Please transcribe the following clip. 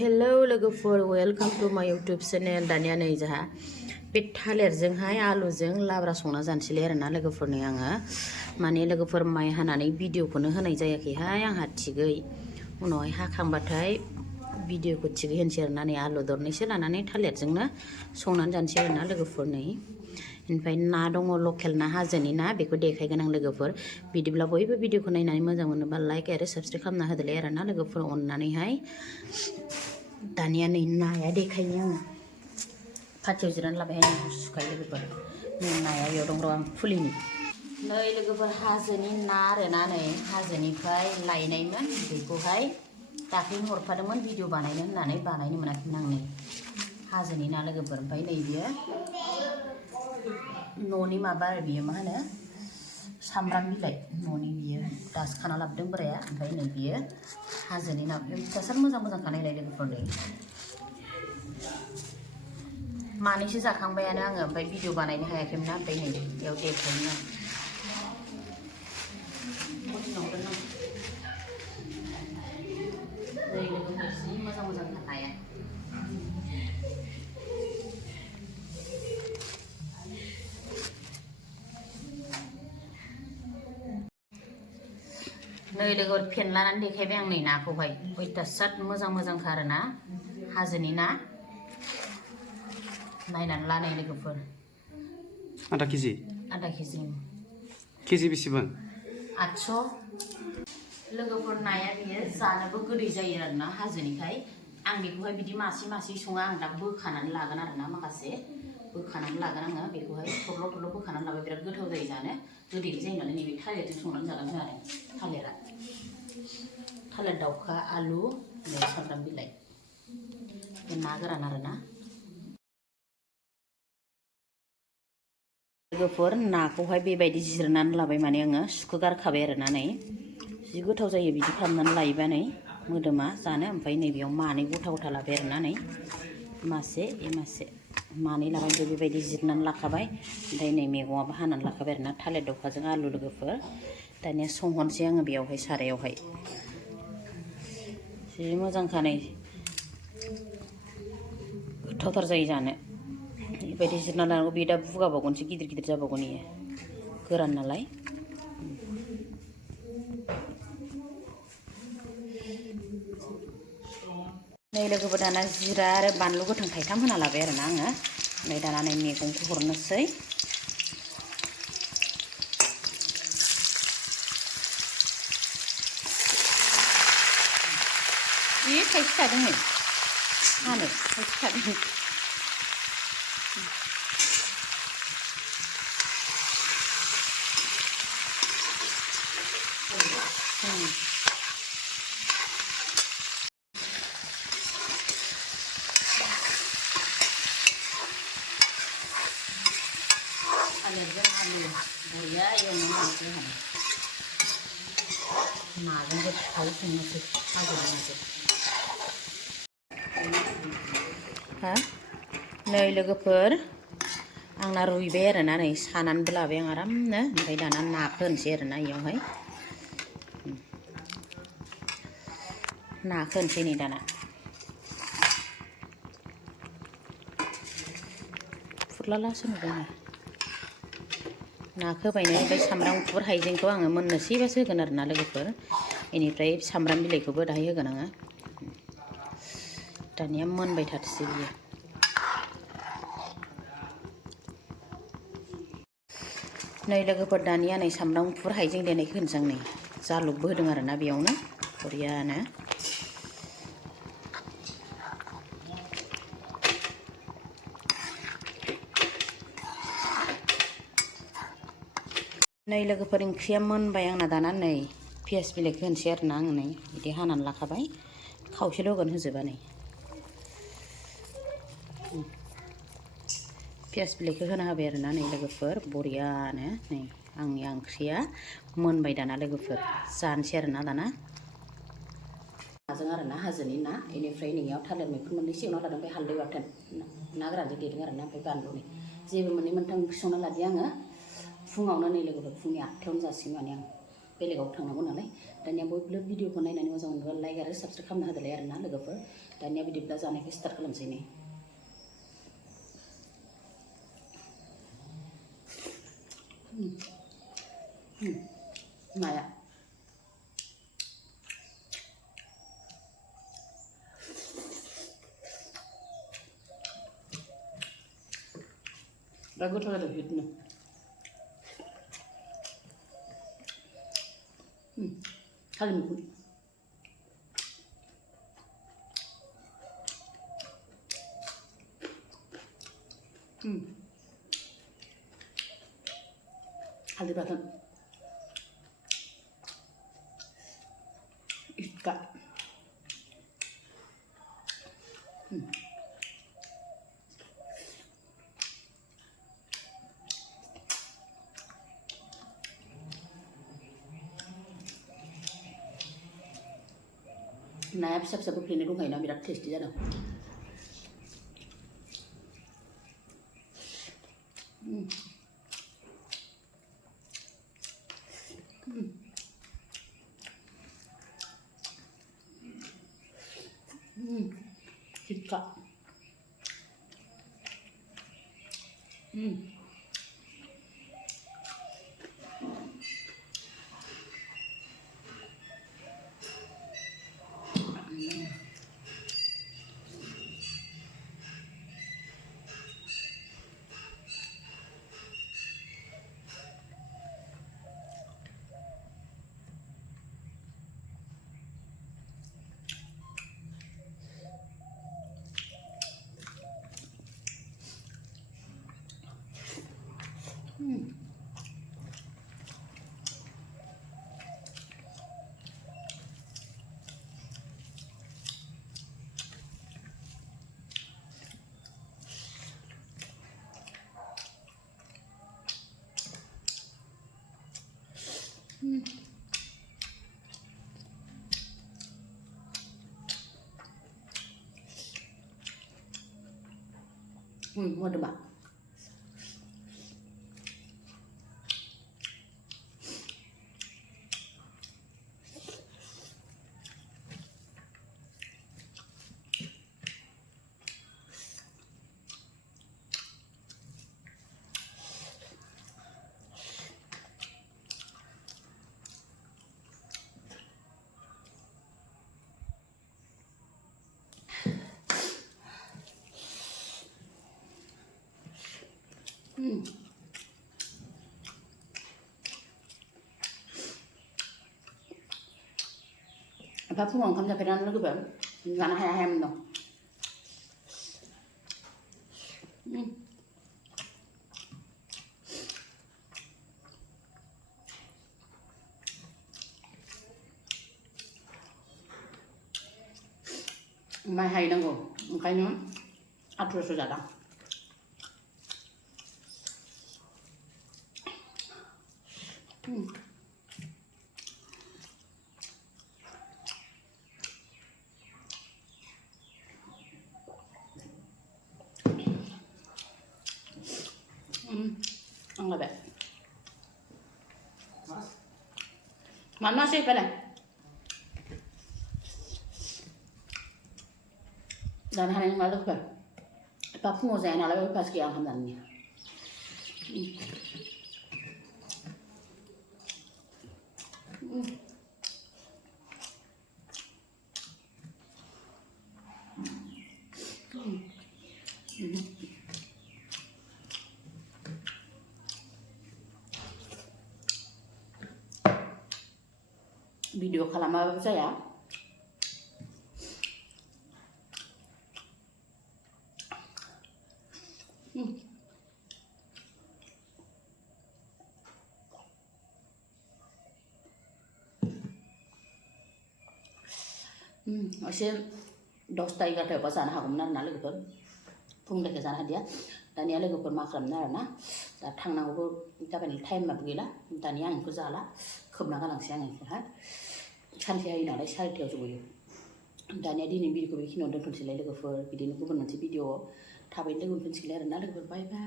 Hello लोगोफोर welcome to माय YouTube channel दानिया नै जाहा बे थालिरजोंहाय आलुजों लाब्रा संना जानसैलै आरोना लोगोफोरनो आङो माने लोगोफोर माइ हानानै भिडिअखौनो होनाय जायाखैहाय आंहा थिगै उनावहाय हाखांबाथाय भिडिअखौ थिगै होनसै आरोना नै आलु दरनैसो लानानै थालिरजोंनो संनानै जानसै आरोना लोगोफोर नै ओमफ्राय ना दङ लकेल ना हाजोनि ना बेखौ देखायगोन आं लोगोफोर बिदिब्ला बयबो भिडिअखौ नायनानै मोजां मोनोबा लाइक आरो साबस्क्राइब खालामना होदोलै आरोना लोगोफोर अननानैहाय दानिया नै नाया देखायनि आङो खाथियाव जिरायनानै लाबायहाय सुखायो लोगोफोर नै नाया बेयाव दं र' आं खुलिनि नै लोगोफोर हाजोनि ना आरोना नै हाजोनिफ्राय लायनायमोन बेखौहाय दाख्लैनो हरफादोंमोन भिडिअ बानायनो होननानै बानायनो मोनाखैमोन आं नै हाजोनि ना लोगोफोर ओमफ्राय नै बियो न'नि माबा आरो बियो मा होनो सामब्राम बिलाइ न'नि बियो दासो खाना लाबोदों बोराया ओमफ्राय नै बियो हाजोनि ना बिराद मोजां मोजांखा नायलाय लोगोफोर नै मानैसो जाखांबायानो आङो ओमफ्राय भिडिअ बानायनो हायाखैमोन ना ओमफ्राय नै बेयाव देखायनो आं नै लोगोफोर जि मोजां मोजांखा नाया नै लोगोफोर फेनलानानै देखायबाय आं नै नाखौहाय अयथासार मोजां मोजांखा आरोना हाजोनि ना नायनानै ला नै लोगोफोर आधा केजि केजि बेसेबां 800 लोगोफोर नाया बियो जानोबो गोदै जायो आरोना हाजोनिखाय आं बेखौहाय बिदि मासे मासे सङा आं दा बोखानानै लागोन आरोना माखासे बोखानानै लागोन आङो बेखौहाय थरल' थरल' बोखानानै लाबाय बिराद गोथाव जायो जानो गोदै जायो नालाय नैबे थालिरजों संनानै जागोन जों आरो थालिर दाउखा आलु सामब्राम बिलाइ बे ना गोरान आरोना लोगोफोर नाखौहाय बेबायदि जिरनानै लाबाय माने आङो सुखो गारखाबाय आरोना नै जि गोथाव जायो बिदि खालामनानै लायोबा नै मोदोमा जानो ओमफ्राय नैबेयाव मानै गथा गथा लाबाय आरोना नै मासे मासे मानै लाबाय ओमफ्राय बेबायदि जिरनानै लाखाबाय ओमफ्राय नै मैगङाबो हानानै लाखाबाय आरोना थालिर दाउखाजों आलु लोगोफोर दानिया संहरनोसै आङो बेयावहाय सारायावहाय जि मोजांखा नै गोथावथार जायो जानो बेबायदि जिरना लानांगौ बे दा बुगाबावगोनसो गिदिर गिदिर जाबावगोन इयो गोरान नालाय नै लोगोफोर दाना जिरा आरो बानलु गोथां थाइथाम होना लाबाय आरोना आङो ओमफ्राय दाना नै मैगंखौ हरनोसै बे थाइसे थादों नै हानो थाइसे थादों थालिरजों आलु बरिया एवनानै लानोसै नाजों गोथाव संनोसै हाजोनिजों हा नै लोगोफोर आंना रुइबाय आरोना नै सानानैबो लाबाय आं आरामनो ओमफ्राय दाना नाखौ होनोसै आरोना इयावहाय नाखौ होनोसै नै दाना फुरलालासो नुबाय नै नाखौ होबाय नै ओमफ्राय सामब्राम गुफुर हाइजेंखौ आङो मोननोसैबासो होगोन आरोना लोगोफोर बेनिफ्राय सामब्राम बिलाइखौबो दाहाय होगोन आङो दानिया मोनबाय थाथोंसै बियो नै लोगोफोर दानिया नै सामब्राम गुफुर हाइजें देनायखौ होनोसै आं नै जालुगबो होदों आरोना बेयावनो बरियानो नै लोगोफोर ओंख्रिया मोनबाय आंना दाना नै पियास बिलाइखौ होनोसै आरोना आङो नै बिदि हानानै लाखाबाय खावसेल' होगोन होजोबा नै पियास बिलाइखौ होना होबाय आरोना नै लोगोफोर बरियानो नै आंनि ओंख्रिया मोनबाय दाना लोगोफोर जानोसै आरोना दाना नाजों आरोना हाजोनि ना बेनिफ्राय नैयाव थालिर मैखुन मोननैसो एवना लादों ओमफ्राय हालदै बाथोन ना गोरानजों देदों आरोना ओमफ्राय बानलु नै जेबो मोननै मोनथाम ओंख्रि संना लादिया आङो फुङावनो नै लोगोफोर फुंनि 8थायावनो जासिगोन माने आं बेलेगाव थांनांगौ नालाय दानिया बयबो भिडिअखौ नायनानै मोजां मोनोबा लाइक आरो साबस्क्राइब खालामना होदोलाय आरोना लोगोफोर दानिया बिदिब्ला जानायखौ स्टार्ट खालामसै नै नाया दा गोथाव जादों बिदिनो थालिर मैखुन हालदै बाथोन इska नाया फिसा फिसा बोफ्लेनाय दंखायोना बिराद टेस्टि जादों iska modemak apa pun orang kamu sampai lagi bang, jangan hayam dong. Mai hay nang go, makanya atur sudah dah. Enggak bet. Mana sih pada? Dan hari ini malu kan? Papu mau saya nalar pas kian hamdannya. Video kalama saya masih 10-11 pasan hakumna na logoफोर फुंनिफ्राय जानो हादिया दानिया लोगोफोर मा खालामनो आरोना दा थांनांगौबो जाबाय टाइमाबो गैला दानिया आं बेखौ जाला खोबना गालांसै आं बेखौहाय सानसे हायो नालाय 4टायाव जगयो दानिया दिनै भिडिअखौ बेखिनियाव दोनथ'नोसैलाय लोगोफोर बिदिनो गुबुन मोनसे भिडिअ थाबैनो लोगो मोनफिनसिगोनलाय आरोना लोगोफोर बाय बाय